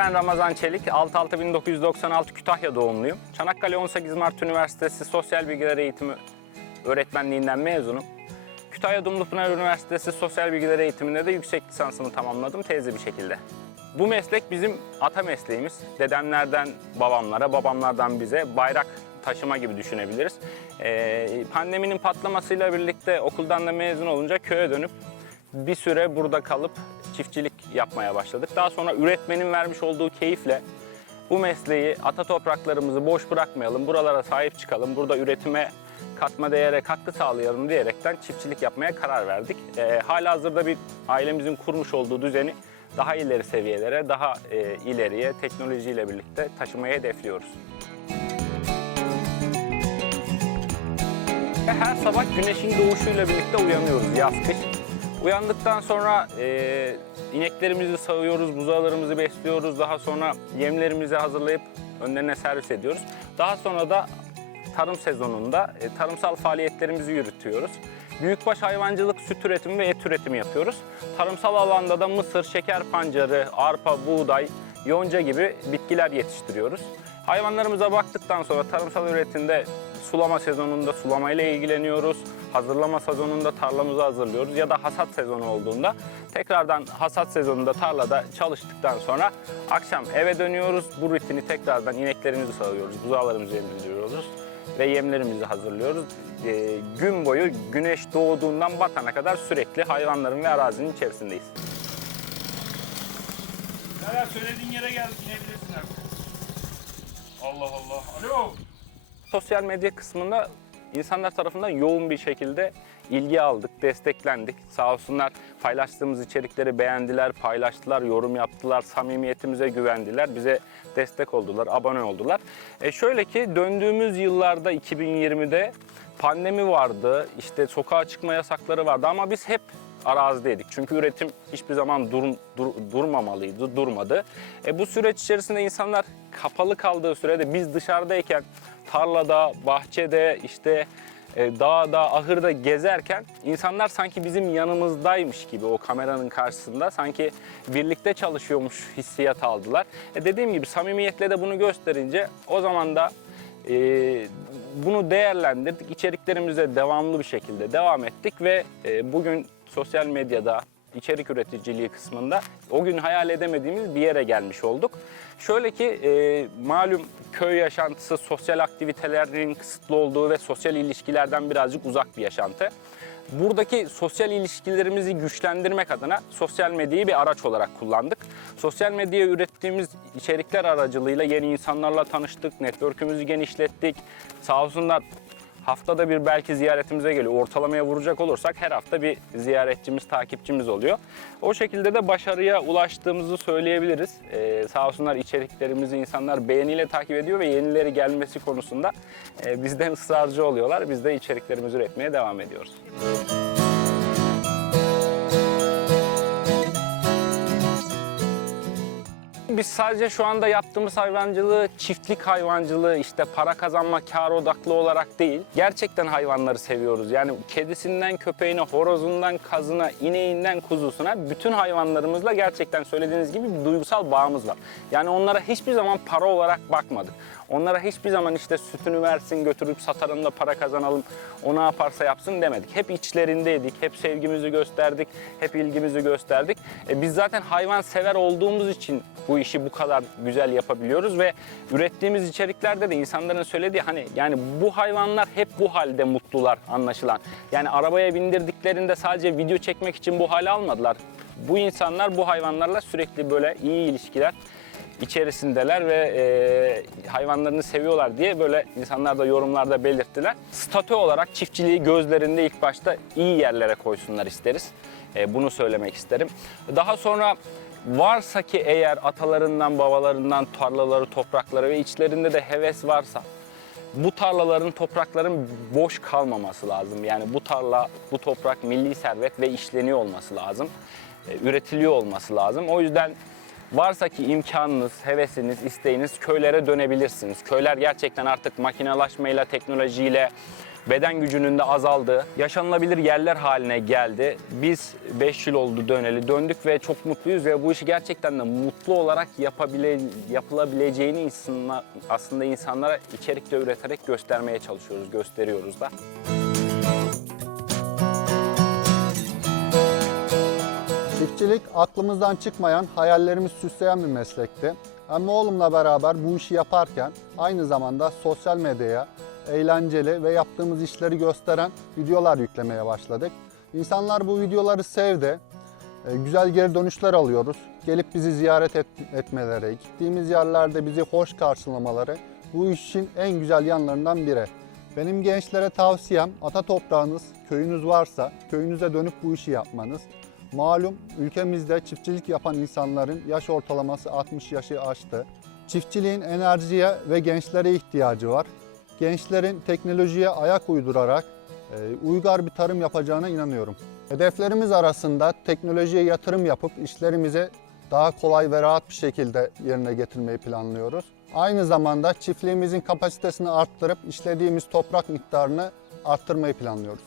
ben Ramazan Çelik. 6-6-1996 Kütahya doğumluyum. Çanakkale 18 Mart Üniversitesi Sosyal Bilgiler Eğitimi öğretmenliğinden mezunum. Kütahya Dumlupınar Üniversitesi Sosyal Bilgiler Eğitiminde de yüksek lisansımı tamamladım tezli bir şekilde. Bu meslek bizim ata mesleğimiz. Dedemlerden babamlara, babamlardan bize bayrak taşıma gibi düşünebiliriz. Ee, pandeminin patlamasıyla birlikte okuldan da mezun olunca köye dönüp bir süre burada kalıp çiftçilik yapmaya başladık. Daha sonra üretmenin vermiş olduğu keyifle bu mesleği, ata topraklarımızı boş bırakmayalım, buralara sahip çıkalım, burada üretime katma değere katkı sağlayalım diyerekten çiftçilik yapmaya karar verdik. Ee, hala hazırda bir ailemizin kurmuş olduğu düzeni daha ileri seviyelere, daha e, ileriye teknolojiyle birlikte taşımayı hedefliyoruz. Her sabah güneşin doğuşuyla birlikte uyanıyoruz yaz kış. Uyandıktan sonra e, ineklerimizi sağıyoruz, buzağlarımızı besliyoruz. Daha sonra yemlerimizi hazırlayıp önlerine servis ediyoruz. Daha sonra da tarım sezonunda e, tarımsal faaliyetlerimizi yürütüyoruz. Büyükbaş hayvancılık, süt üretimi ve et üretimi yapıyoruz. Tarımsal alanda da mısır, şeker pancarı, arpa, buğday, yonca gibi bitkiler yetiştiriyoruz. Hayvanlarımıza baktıktan sonra tarımsal üretimde sulama sezonunda sulamayla ilgileniyoruz. Hazırlama sezonunda tarlamızı hazırlıyoruz ya da hasat sezonu olduğunda tekrardan hasat sezonunda tarlada çalıştıktan sonra akşam eve dönüyoruz. Bu rutini tekrardan ineklerimizi sağıyoruz, buzağlarımızı emziriyoruz ve yemlerimizi hazırlıyoruz. Ee, gün boyu güneş doğduğundan batana kadar sürekli hayvanların ve arazinin içerisindeyiz. Beraber söylediğin yere gel inebilirsin artık. Allah Allah. Alo. Sosyal medya kısmında insanlar tarafından yoğun bir şekilde ilgi aldık, desteklendik. Sağ olsunlar paylaştığımız içerikleri beğendiler, paylaştılar, yorum yaptılar, samimiyetimize güvendiler, bize destek oldular, abone oldular. E şöyle ki döndüğümüz yıllarda 2020'de pandemi vardı, işte sokağa çıkma yasakları vardı ama biz hep arazideydik. Çünkü üretim hiçbir zaman dur, dur- durmamalıydı, durmadı. E, bu süreç içerisinde insanlar kapalı kaldığı sürede biz dışarıdayken tarlada, bahçede, işte e, dağda, ahırda gezerken insanlar sanki bizim yanımızdaymış gibi o kameranın karşısında sanki birlikte çalışıyormuş hissiyat aldılar. E, dediğim gibi samimiyetle de bunu gösterince o zaman da e, bunu değerlendirdik. İçeriklerimize devamlı bir şekilde devam ettik ve e, bugün sosyal medyada içerik üreticiliği kısmında o gün hayal edemediğimiz bir yere gelmiş olduk. Şöyle ki e, malum köy yaşantısı sosyal aktivitelerin kısıtlı olduğu ve sosyal ilişkilerden birazcık uzak bir yaşantı. Buradaki sosyal ilişkilerimizi güçlendirmek adına sosyal medyayı bir araç olarak kullandık. Sosyal medyaya ürettiğimiz içerikler aracılığıyla yeni insanlarla tanıştık, network'ümüzü genişlettik. Sağ olsunlar haftada bir belki ziyaretimize geliyor. Ortalamaya vuracak olursak her hafta bir ziyaretçimiz, takipçimiz oluyor. O şekilde de başarıya ulaştığımızı söyleyebiliriz. Ee, sağ olsunlar içeriklerimizi insanlar beğeniyle takip ediyor ve yenileri gelmesi konusunda e, bizden ısrarcı oluyorlar. Biz de içeriklerimizi üretmeye devam ediyoruz. Biz sadece şu anda yaptığımız hayvancılığı çiftlik hayvancılığı işte para kazanma, kar odaklı olarak değil. Gerçekten hayvanları seviyoruz. Yani kedisinden köpeğine, horozundan kazına, ineğinden kuzusuna bütün hayvanlarımızla gerçekten söylediğiniz gibi bir duygusal bağımız var. Yani onlara hiçbir zaman para olarak bakmadık. Onlara hiçbir zaman işte sütünü versin götürüp satarım da para kazanalım. O ne yaparsa yapsın demedik. Hep içlerindeydik. Hep sevgimizi gösterdik. Hep ilgimizi gösterdik. E biz zaten hayvan sever olduğumuz için bu işi bu kadar güzel yapabiliyoruz ve ürettiğimiz içeriklerde de insanların söylediği hani yani bu hayvanlar hep bu halde mutlular anlaşılan. Yani arabaya bindirdiklerinde sadece video çekmek için bu hale almadılar. Bu insanlar bu hayvanlarla sürekli böyle iyi ilişkiler içerisindeler ve e, hayvanlarını seviyorlar diye böyle insanlar da yorumlarda belirttiler. Statü olarak çiftçiliği gözlerinde ilk başta iyi yerlere koysunlar isteriz. E, bunu söylemek isterim. Daha sonra varsa ki eğer atalarından, babalarından tarlaları, toprakları ve içlerinde de heves varsa bu tarlaların, toprakların boş kalmaması lazım. Yani bu tarla, bu toprak milli servet ve işleniyor olması lazım. E, üretiliyor olması lazım. O yüzden varsa ki imkanınız, hevesiniz, isteğiniz köylere dönebilirsiniz. Köyler gerçekten artık makinalaşmayla, teknolojiyle beden gücünün de azaldığı, yaşanılabilir yerler haline geldi. Biz 5 yıl oldu döneli döndük ve çok mutluyuz ve bu işi gerçekten de mutlu olarak yapabile, yapılabileceğini insanlar, aslında insanlara içerik de üreterek göstermeye çalışıyoruz, gösteriyoruz da. Çiftçilik aklımızdan çıkmayan, hayallerimizi süsleyen bir meslekti. Ama oğlumla beraber bu işi yaparken aynı zamanda sosyal medyaya eğlenceli ve yaptığımız işleri gösteren videolar yüklemeye başladık. İnsanlar bu videoları sevdi. E, Güzel geri dönüşler alıyoruz. Gelip bizi ziyaret et- etmeleri, gittiğimiz yerlerde bizi hoş karşılamaları bu işin en güzel yanlarından biri. Benim gençlere tavsiyem ata toprağınız, köyünüz varsa köyünüze dönüp bu işi yapmanız. Malum ülkemizde çiftçilik yapan insanların yaş ortalaması 60 yaşı aştı. Çiftçiliğin enerjiye ve gençlere ihtiyacı var. Gençlerin teknolojiye ayak uydurarak e, uygar bir tarım yapacağına inanıyorum. Hedeflerimiz arasında teknolojiye yatırım yapıp işlerimizi daha kolay ve rahat bir şekilde yerine getirmeyi planlıyoruz. Aynı zamanda çiftliğimizin kapasitesini arttırıp işlediğimiz toprak miktarını arttırmayı planlıyoruz.